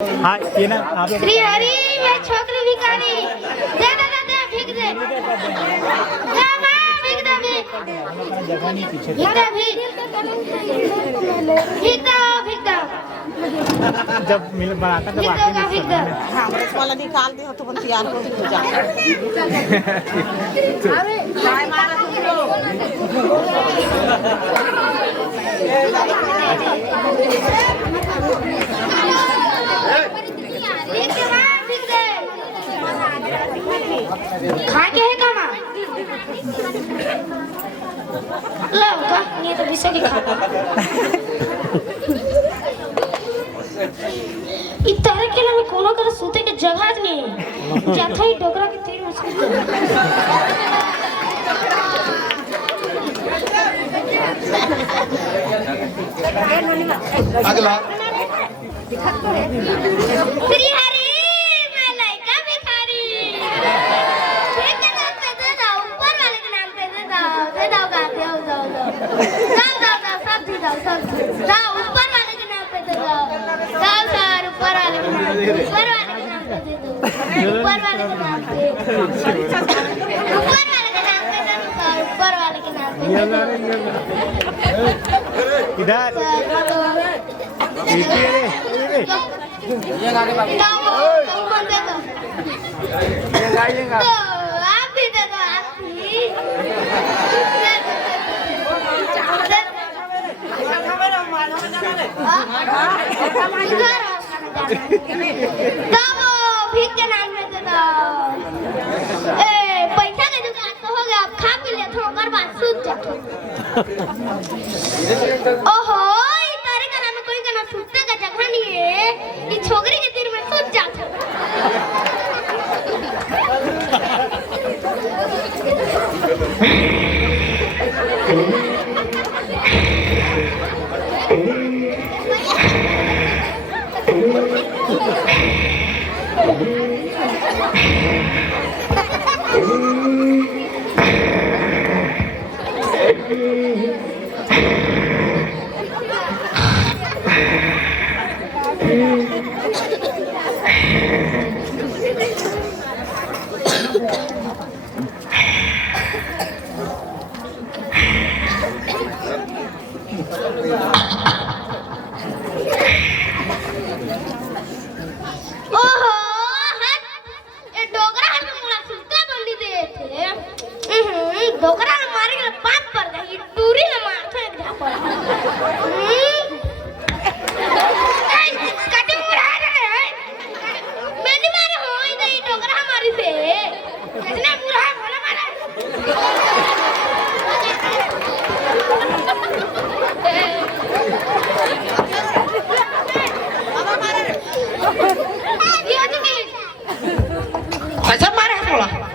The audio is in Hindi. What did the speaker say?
हाँ ये ना आप श्री हरि ये छोकरी भिखारी दे दे दे दे भीख दे दे मां भीख दे भीख जगह नहीं पीछे भीख दे भीख दो भीख दो जब मिल बनाता तब आके भीख दो हाँ बस वाला निकाल दे तो बन तैयार हो जा अरे भाई मारा तुम लोग खा के है कामा लो का ये तो विषय की खाता इतने के लिए कोनो कर सूते के जगह नहीं जाता ही डोगरा के तीर मुश्किल अगला श्री हरि मैं लड़का भिखारी ठीक है नाम पे दे दो ऊपर वाले के नाम पे दे दो का दो सब दी दो सब जाओ ऊपर वाले के नाम पे दे दो जाओ सर ऊपर वाले के नाम पे दे दो ऊपर वाले के नाम पे ऊपर वाले के नाम पे दे दो ऊपर वाले के नाम पे इधर ये गाड़ी बाबू कौन दे दो ये गाड़ी तो आप भी दे दो आप भी भीख के नाम में दे दो पैसा के दुकान तो हो गया आप खा पी लिया थोड़ा कर बात सूझ जाओ ओहो तारे का नाम कोई का ना सूझने का जगह नहीं है ये छोकरी के तीर में सूझ जाता डोकरा मारे के पाप पर गई टूरी में मारते एक झापड़ कटे मुरा रहे हैं मैं नहीं मारे हो इधर ये डोकरा हमारी से किसने मुरा बोला मारा कैसे मारे बोला